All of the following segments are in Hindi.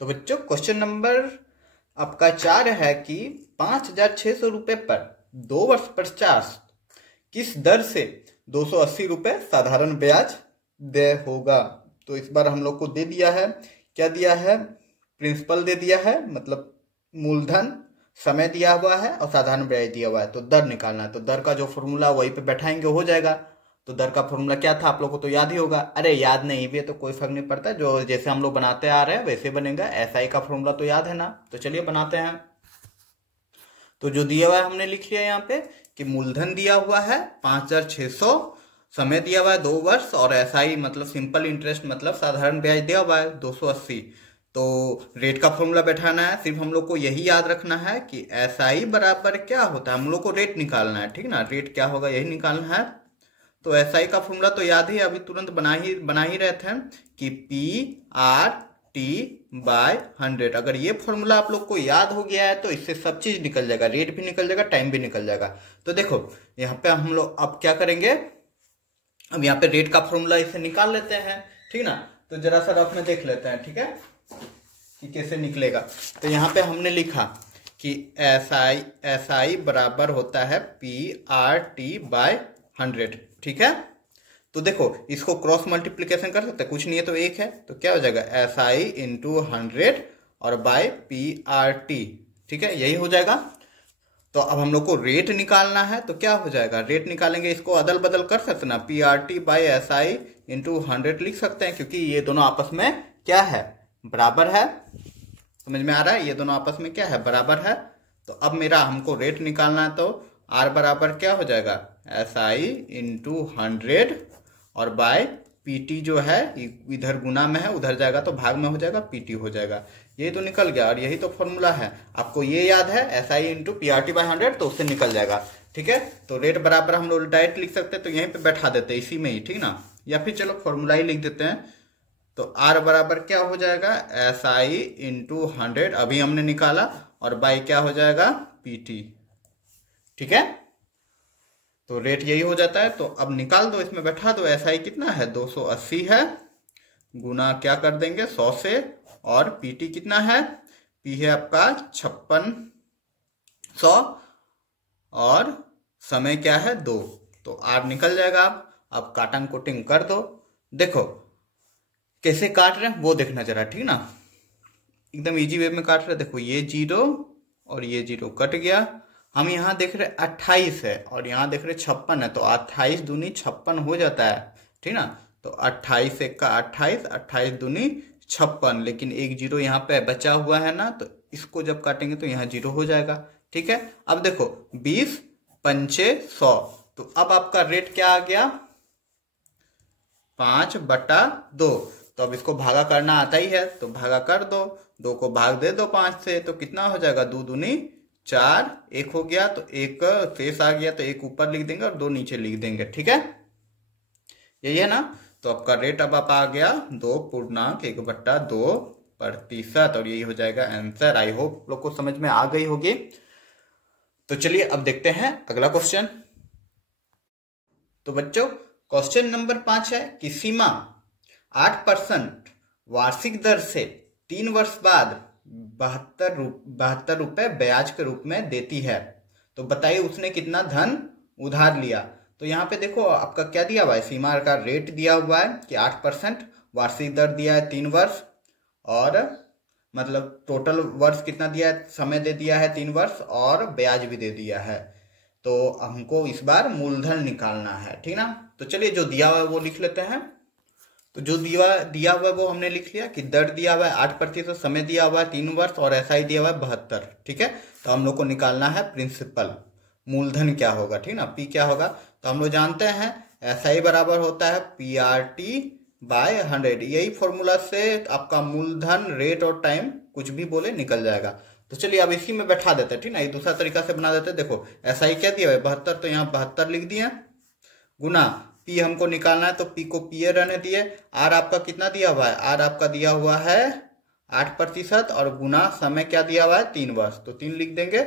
तो बच्चों क्वेश्चन नंबर आपका 4 है कि 5,600 रुपए पर 2 वर्ष पश्चात किस दर से 280 रुपए साधारण ब्याज दे होगा। तो इस बार हम लोग को दे दिया है, क्या दिया है, प्रिंसिपल दे दिया है, मतलब मूलधन, समय दिया हुआ है और साधारण ब्याज दिया हुआ है। तो दर निकालना है, तो दर का जो फॉर्मूला वहीं पे बैठाएंगे हो जाएगा। तो दर का फॉर्मूला क्या था आप लोगों को तो याद ही होगा। अरे याद नहीं भी है तो कोई फर्क नहीं पड़ता, जो जैसे हम लोग बनाते आ रहे हैं वैसे बनेगा। एसआई का फॉर्मूला तो याद है ना, तो चलिए बनाते हैं। तो जो दिया हुआ है हमने लिख लिया यहाँ पे कि मूलधन दिया हुआ है 5,600, समय दिया हुआ है 2 वर्ष और एसआई मतलब सिंपल इंटरेस्ट मतलब साधारण ब्याज दिया हुआ है 280। तो रेट का फॉर्मूला बैठाना है, सिर्फ हम लोग को यही याद रखना है कि एसआई बराबर क्या होता है, हम लोग को रेट निकालना है, ठीक ना, रेट क्या होगा यही निकालना है। तो एसआई का फॉर्मूला तो याद ही, अभी तुरंत बना ही रहे थे कि P/T/100। अगर ये फॉर्मूला आप लोग को याद हो गया है तो इससे सब चीज निकल जाएगा, रेट भी निकल जाएगा, टाइम भी निकल जाएगा। तो देखो यहाँ पे हम लोग अब क्या करेंगे, अब यहाँ पे रेट का फॉर्मूला इसे निकाल लेते हैं, ठीक ना। तो जरा सा रफ में देख लेते हैं, ठीक है, कि कैसे निकलेगा। तो यहाँ पे हमने लिखा कि एसआई बराबर होता है P/T/100, ठीक है। तो देखो इसको क्रॉस मल्टीप्लीकेशन कर सकते हैं, कुछ नहीं है तो एक है, तो क्या हो जाएगा एसआई इंटू 100 और बाय P/T, ठीक है, यही हो जाएगा। तो अब हम लोग को रेट निकालना है, तो क्या हो जाएगा, रेट निकालेंगे, इसको अदल बदल कर सकते ना, P/T बाय एसआई इंटू 100 लिख सकते हैं, क्योंकि ये दोनों आपस में क्या है, बराबर है। समझ में आ रहा है, ये दोनों आपस में क्या है, बराबर है। तो अब मेरा हमको रेट निकालना है, तो R बराबर क्या हो जाएगा एसआई इंटू 100 और बाय पीटी जो है इधर गुना में है, उधर जाएगा तो भाग में हो जाएगा, पीटी हो जाएगा। यही तो निकल गया और यही तो फॉर्मूला है, आपको ये याद है एसआई इंटू P/T/100, तो उससे निकल जाएगा, ठीक है। तो रेट बराबर हम लोग डायरेक्ट लिख सकते हैं, तो यहीं पे बैठा देते हैं इसी में ही, ठीक ना, या फिर चलो फॉर्मूला ही लिख देते हैं। तो R बराबर क्या हो जाएगा एसआई इंटू 100 अभी हमने निकाला और बाई क्या हो जाएगा पीटी, ठीक है। तो रेट यही हो जाता है। तो अब निकाल दो, इसमें बैठा दो, एसआई कितना है 280 है, गुना क्या कर देंगे 100 से, और पीटी कितना है, पी है आपका 5600 और समय क्या है 2, तो आर निकल जाएगा। अब काटन कोटिंग कर दो, देखो कैसे काट रहे हैं वो देखना जरा, ठीक ना, एकदम इजी वे में काट रहे हैं। देखो ये 0 और ये 0 कट गया, हम यहाँ देख रहे 28 है और यहाँ देख रहे 56 है, तो 28 दूनी 56 हो जाता है, ठीक ना। तो 28 एक का 28, 28 दूनी 56, लेकिन एक 0 यहाँ पे बचा हुआ है ना, तो इसको जब काटेंगे तो यहाँ 0 हो जाएगा, ठीक है। अब देखो 20 पंचे 100, तो अब आपका रेट क्या आ गया 5/2। तो अब इसको भागा करना आता ही है, तो भागा कर दो, 2 को भाग दे दो 5 से, तो कितना हो जाएगा 2 दूनी 4, 1 हो गया, तो 1 शेष आ गया, तो 1 ऊपर लिख देंगे और 2 नीचे लिख देंगे, ठीक है, यही है ना। तो आपका रेट अब आप आ गया 2.1/2%, और यही हो जाएगा आंसर। आई होप लोग को समझ में आ गई होगी। तो चलिए अब देखते हैं अगला क्वेश्चन। तो बच्चों क्वेश्चन नंबर 5 है कि सीमा 8% वार्षिक दर से 3 वर्ष बाद 72 रुपए ब्याज के रूप में देती है। तो बताइए उसने कितना धन उधार लिया। तो यहाँ पे देखो आपका क्या दिया हुआ है, सीमा का रेट दिया हुआ है कि 8%, वार्षिक दर दिया है 3 वर्ष, और मतलब टोटल वर्ष कितना दिया है, समय दे दिया है 3 वर्ष, और ब्याज भी दे दिया है। तो हमको इस बार मूलधन निकालना है, ठीक ना। तो चलिए जो दिया हुआ है वो लिख लेते हैं। तो जो दिया हुआ है वो हमने लिख लिया कि दर दिया हुआ है 8%, समय दिया हुआ है 3 वर्ष, और एसआई दिया हुआ है 72, ठीक है। तो हम लोग को निकालना है प्रिंसिपल, मूलधन क्या होगा, ठीक ना, पी क्या होगा। तो हम लोग जानते हैं एसआई बराबर होता है P/T/100, यही फॉर्मूला से आपका मूलधन, रेट और टाइम कुछ भी बोले निकल जाएगा। तो चलिए अब इसी में बैठा देते हैं, ठीक ना, ये दूसरा तरीका से बना देते हैं। देखो एसआई क्या दिया हुआ है 72, तो यहाँ 72 लिख दिए, गुना पी हमको निकालना है, तो पी को पी रहने दिए। आर आपका कितना दिया हुआ है, आर आपका दिया हुआ है 8%, और गुना समय क्या दिया हुआ है 3 वर्ष, तो 3 लिख देंगे,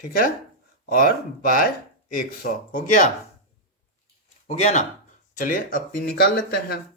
ठीक है, और बाय 100 हो गया ना। चलिए अब पी निकाल लेते हैं।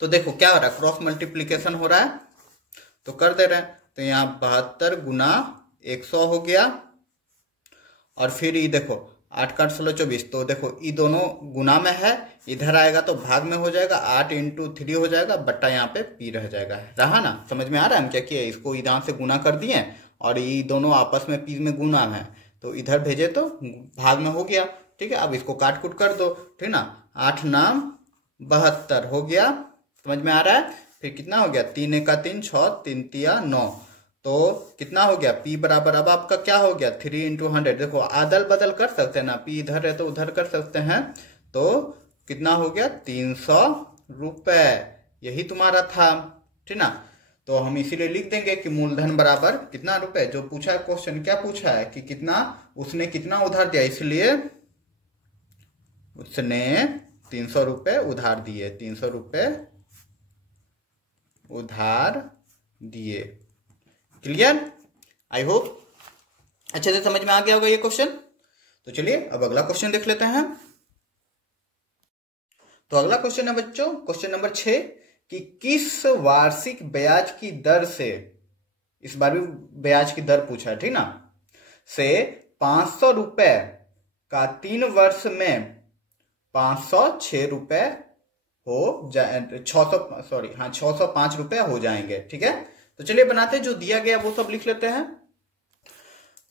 तो देखो क्या हो रहा है, क्रॉस मल्टीप्लीकेशन हो रहा है। तो कर दे रहे हैं। तो यहाँ 72 गुना 100 हो गया, और फिर ये देखो 8 का 16 24, तो देखो ये दोनों गुना में है, इधर आएगा तो भाग में हो जाएगा, 8 × 3 हो जाएगा, बट्टा यहाँ पे पी रह जाएगा। रहा ना, समझ में आ रहा है हम क्या किए, इसको इधर से गुना कर दिए और ये दोनों आपस में पी में गुना है, तो इधर भेजे तो भाग में हो गया। ठीक है, अब इसको काट कूट कर दो, ठीक ना, 8 नाम 72 हो गया, समझ में आ रहा है। फिर कितना हो गया, 3 × 1 = 6, 3 × 3 = 9, तो कितना हो गया, P बराबर अब आपका क्या हो गया, 3 × 100। देखो अदल बदल कर सकते हैं ना, P इधर है तो उधर कर सकते हैं, तो कितना हो गया, 300 रुपए, यही तुम्हारा था, ठीक ना। तो हम इसीलिए लिख देंगे कि मूलधन बराबर कितना रुपए, जो पूछा है क्वेश्चन, क्या पूछा है कि कितना, उसने कितना उधार दिया, इसलिए उसने 300 रुपए उधार दिए, 300 रुपए उधार दिए। क्लियर, आई होप अच्छे से समझ में आ गया होगा ये क्वेश्चन। तो चलिए अब अगला क्वेश्चन देख लेते हैं। तो अगला क्वेश्चन है बच्चों, क्वेश्चन नंबर 6, कि किस वार्षिक ब्याज की दर से, इस बार भी ब्याज की दर पूछा है, ठीक ना, से 500 रुपए का 3 वर्ष में 506 रुपए हो जाए, 605 रुपए हो जाएंगे। ठीक है, तो चलिए बनाते हैं, जो दिया गया वो सब लिख लेते हैं।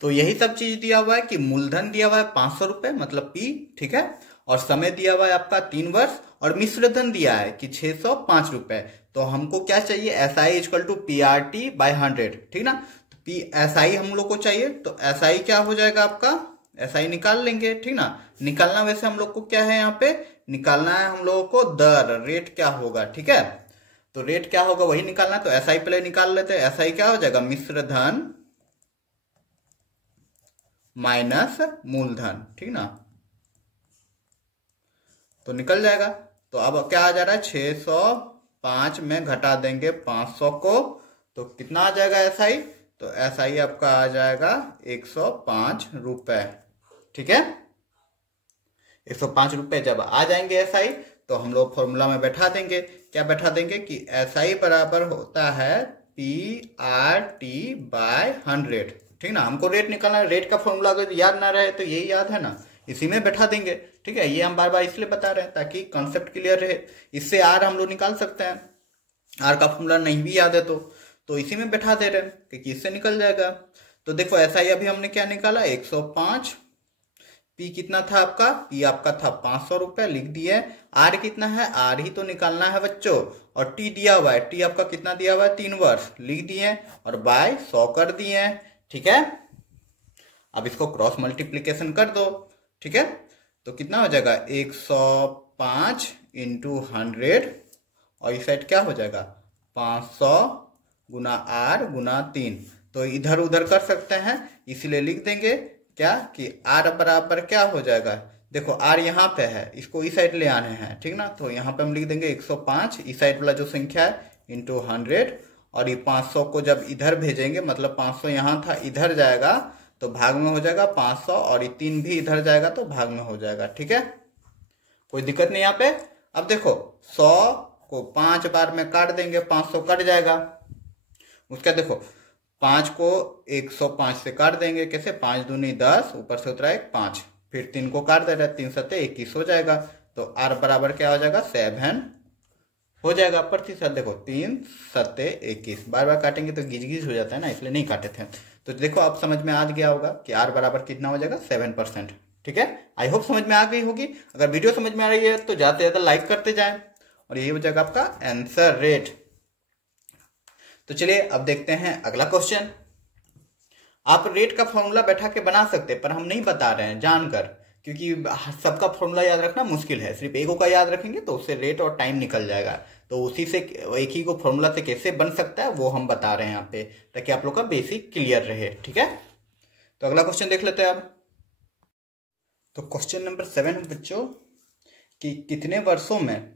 तो यही सब चीज दिया हुआ है कि मूलधन दिया हुआ है 500 रुपए मतलब P, ठीक है, और समय दिया हुआ है आपका 3 वर्ष, और मिश्र धन दिया है कि 605 रुपए। तो हमको क्या चाहिए, SI = PRT/100, ठीक ना। तो SI हम लोग को चाहिए, तो SI क्या हो जाएगा आपका, SI निकाल लेंगे, ठीक ना। निकालना वैसे हम लोग को क्या है, यहाँ पे निकालना है हम लोगों को दर, रेट क्या होगा, ठीक है। तो रेट क्या होगा वही निकालना है, तो SI पहले निकाल लेते हैं। SI क्या हो जाएगा, मिश्र धन माइनस मूलधन, ठीक ना, तो निकल जाएगा। तो अब क्या आ जा रहा है, 605 में घटा देंगे 500 को, तो कितना आ जाएगा SI, तो SI आपका आ जाएगा 105 रुपए, ठीक है। 105 रुपए जब आ जाएंगे SI, तो हम लोग फॉर्मूला में बैठा देंगे, क्या बैठा देंगे कि SI बराबर होता है PRT/100, ठीक ना। हमको रेट निकालना है, रेट का फॉर्मूला अगर याद ना रहे तो यही याद है ना, इसी में बैठा देंगे, ठीक है। ये हम बार बार इसलिए बता रहे हैं ताकि कॉन्सेप्ट क्लियर रहे। इससे R हम लोग निकाल सकते हैं, R का फॉर्मूला नहीं भी याद है तो इसी में बैठा दे रहे हैं क्योंकि इससे निकल जाएगा। तो देखो SI अभी हमने क्या निकाला, 105, P कितना था आपका, P आपका था 500 रुपए, लिख दिए। R कितना है, R ही तो निकालना है बच्चों, और T दिया हुआ है, T आपका कितना दिया हुआ है, 3 वर्ष, लिख दिए, और बाय 100 कर दिए, ठीक है। अब इसको क्रॉस मल्टीप्लीकेशन कर दो, ठीक है, तो कितना हो जाएगा, 105 × 100, और इस साइड क्या हो जाएगा, 500 गुना R गुना 3, तो इधर उधर कर सकते हैं, इसीलिए लिख देंगे क्या कि R बराबर क्या हो जाएगा, देखो R यहाँ पे है, इसको इस साइड ले आने हैं, ठीक ना। तो यहाँ पे हम लिख देंगे 105, इस साइड वाला जो संख्या है × 100, और ये 500 को जब इधर भेजेंगे, मतलब 500 यहाँ था, इधर जाएगा तो भाग में हो जाएगा 500, और ये 3 भी इधर जाएगा तो भाग में हो जाएगा, ठीक है, कोई दिक्कत नहीं यहाँ पे। अब देखो 100 को 5 बार में काट देंगे, 500 कट जाएगा, उसका देखो 5 को 105 से काट देंगे, कैसे, 5 दूनी 10, ऊपर से उतरा 1 5, फिर 3 को काट दे रहा है, 3 सत्ते 21 हो जाएगा, तो R बराबर क्या हो जाएगा, 7 हो जाएगा प्रतिशत। देखो 3 सत्ते 21, बार बार काटेंगे तो गिज गिज हो जाता है ना, इसलिए नहीं काटे थे। तो देखो आप समझ में आ गया होगा कि R बराबर कितना हो जाएगा, 7%, ठीक है। आई होप समझ में आ गई होगी। अगर वीडियो समझ में आ रही है तो ज्यादा से ज्यादा लाइक करते जाएं, और यही हो जाएगा आपका आंसर रेट। तो चलिए अब देखते हैं अगला क्वेश्चन। आप रेट का फॉर्मूला बैठा के बना सकते हैं, पर हम नहीं बता रहे हैं जानकर, क्योंकि सबका फॉर्मूला याद रखना मुश्किल है, सिर्फ एक का याद रखेंगे तो उससे रेट और टाइम निकल जाएगा। तो उसी से एक ही को फॉर्मूला से कैसे बन सकता है वो हम बता रहे हैं यहाँ पे, ताकि आप लोग का बेसिक क्लियर रहे, ठीक है। तो अगला क्वेश्चन देख लेते हैं अब। तो क्वेश्चन नंबर 7 बच्चों, कि कितने वर्षों में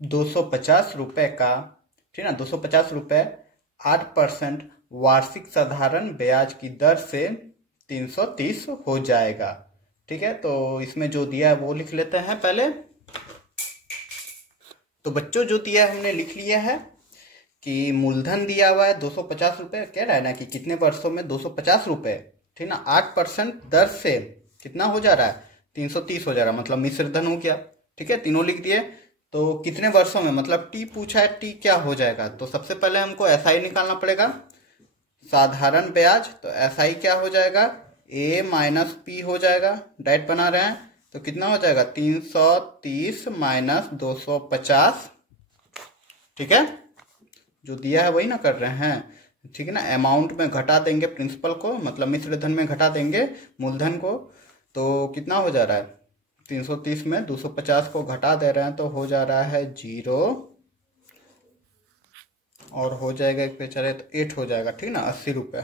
250 रुपए का, ठीक ना, 250 रुपए 8% वार्षिक साधारण ब्याज की दर से 330 हो जाएगा, ठीक है। तो इसमें जो दिया है वो लिख लेते हैं पहले। तो बच्चों जो दिया है हमने लिख लिया है कि मूलधन दिया हुआ है 250 रुपये, कह रहा है ना कि कितने वर्षों में 250 रुपये, ठीक ना, 8% दर से कितना हो जा रहा है 330 हो जा रहा है, मतलब मिश्र धन हो गया। ठीक है, तीनों लिख दिए। तो कितने वर्षों में, मतलब टी पूछा है, टी क्या हो जाएगा, तो सबसे पहले हमको एसआई निकालना पड़ेगा, साधारण ब्याज। तो एसआई क्या हो जाएगा, ए माइनस पी हो जाएगा, डायरेक्ट बना रहे हैं, तो कितना हो जाएगा 330 माइनस 250। ठीक है, जो दिया है वही ना कर रहे हैं, ठीक है ना। अमाउंट में घटा देंगे प्रिंसिपल को, मतलब मिश्र धन में घटा देंगे मूलधन को, तो कितना हो जा रहा है 330 में 250 को घटा दे रहे हैं, तो हो जा रहा है 0 और हो जाएगा एक पे चले तो 8 हो जाएगा, ठीक ना, 80 रुपये।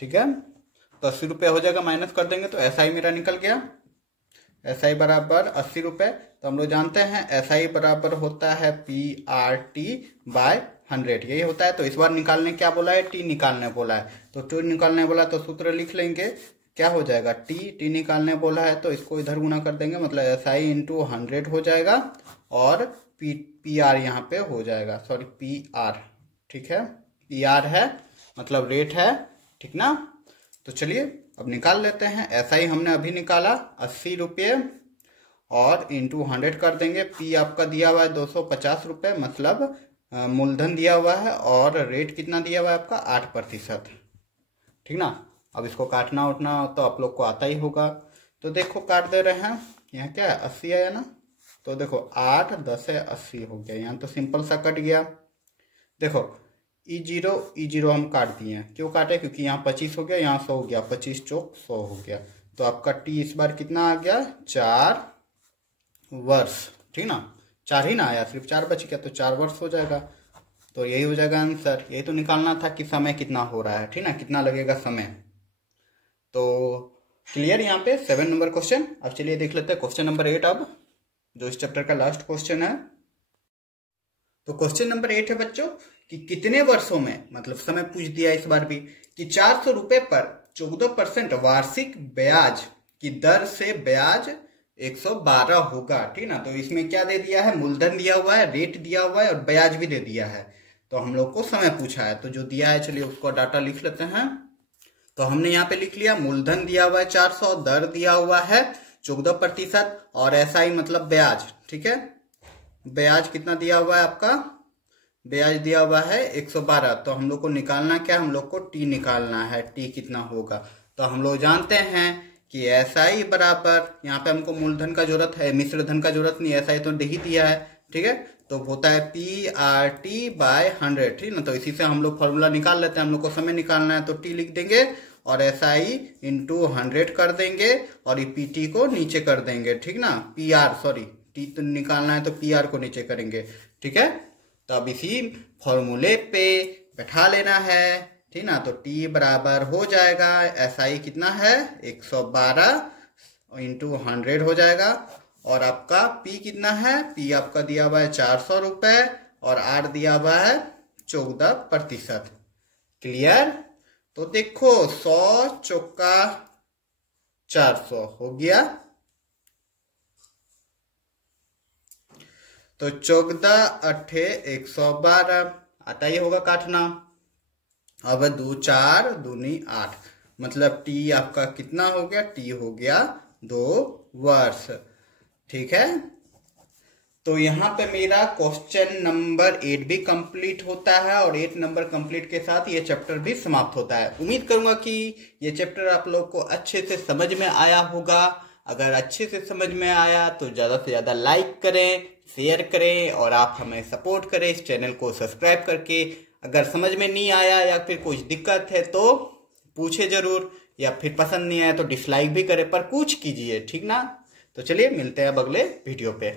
ठीक है, तो 80 रुपये हो जाएगा, माइनस कर देंगे तो एसआई मेरा निकल गया, एसआई बराबर 80 रुपये। तो हम लोग जानते हैं एसआई बराबर होता है PRT बाय 100, यही होता है। तो इस बार निकालने क्या बोला है, टी निकालने बोला है, तो टी निकालने बोला तो सूत्र लिख लेंगे, क्या हो जाएगा टी निकालने बोला है तो इसको इधर गुना कर देंगे, मतलब एसआई इंटू 100 हो जाएगा और PR यहाँ पे हो जाएगा, सॉरी PR, ठीक है, PR है मतलब रेट है, ठीक ना। तो चलिए अब निकाल लेते हैं। एसआई हमने अभी निकाला 80 रुपये और इंटू 100 कर देंगे। पी आपका दिया हुआ है 250 रुपये, मतलब मूलधन दिया हुआ है, और रेट कितना दिया हुआ है आपका 8%, ठीक ना। अब इसको काटना उठना तो आप लोग को आता ही होगा, तो देखो काट दे रहे हैं, यहाँ क्या है 80 आया ना, तो देखो 8 10 है 80 हो गया, यहाँ तो सिंपल सा कट गया। देखो E0 हम काट दिए हैं, क्यों काटे, क्योंकि यहाँ 25 हो गया, यहाँ 100 हो गया, 25 चौक 100 हो गया, तो आपका टी इस बार कितना आ गया 4 वर्ष, ठीक ना, 4 ही ना आया, सिर्फ 4 बच गया, तो 4 वर्ष हो जाएगा। तो यही हो जाएगा आंसर। यही तो निकालना था कि समय कितना हो रहा है, ठीक ना, कितना लगेगा समय। तो क्लियर यहाँ पे 7 नंबर क्वेश्चन। अब चलिए देख लेते हैं क्वेश्चन नंबर 8, अब जो इस चैप्टर का लास्ट क्वेश्चन है। तो क्वेश्चन नंबर 8 है बच्चों कि कितने वर्षों में, मतलब समय पूछ दिया इस बार भी, कि 400 रुपए पर 14% वार्षिक ब्याज की दर से ब्याज 112 होगा, ठीक ना। तो इसमें क्या दे दिया है, मूलधन दिया हुआ है, रेट दिया हुआ है और ब्याज भी दे दिया है। तो हम लोग को समय पूछा है, तो जो दिया है चलिए उसको डाटा लिख लेते हैं। तो हमने यहाँ पे लिख लिया, मूलधन दिया हुआ है 400, दर दिया हुआ है 14% और एसआई मतलब ब्याज, ठीक है। ब्याज कितना दिया हुआ है आपका, ब्याज दिया हुआ है 112। तो हम लोग को निकालना क्या, हम लोग को टी निकालना है, टी कितना होगा। तो हम लोग जानते हैं कि एसआई बराबर, यहाँ पे हमको मूलधन का जरूरत है, मिश्र धन का जरूरत नहीं, एसआई तो दे ही दिया है, ठीक है। तो होता है PRT बाय 100, ठीक ना। तो इसी से हम लोग फॉर्मूला निकाल लेते हैं, हम लोग को समय निकालना है, तो टी लिख देंगे और एसआई इंटू 100 कर देंगे और ये PT को नीचे कर देंगे, ठीक ना, PR, सॉरी टी तो निकालना है तो PR को नीचे करेंगे, ठीक है। तो अब इसी फॉर्मूले पे बैठा लेना है, ठीक ना। तो टी बराबर हो जाएगा, एसआई कितना है 112 इंटू 100 हो जाएगा, और आपका पी कितना है, पी आपका दिया हुआ है 400 रुपये और आर दिया हुआ है 14%। क्लियर। तो देखो 100 चौका 400 हो गया, तो 14 8 112 आता ही होगा काटना। अब 2 4 दूनी 8, मतलब टी आपका कितना हो गया, टी हो गया 2 वर्ष, ठीक है। तो यहाँ पे मेरा क्वेश्चन नंबर 8 भी कंप्लीट होता है और 8 नंबर कंप्लीट के साथ ये चैप्टर भी समाप्त होता है। उम्मीद करूंगा कि ये चैप्टर आप लोग को अच्छे से समझ में आया होगा। अगर अच्छे से समझ में आया तो ज़्यादा से ज़्यादा लाइक करें, शेयर करें और आप हमें सपोर्ट करें इस चैनल को सब्सक्राइब करके। अगर समझ में नहीं आया या फिर कुछ दिक्कत है तो पूछे जरूर, या फिर पसंद नहीं आया तो डिसलाइक भी करें, पर कुछ कीजिए, ठीक ना। तो चलिए मिलते हैं अब अगले वीडियो पे।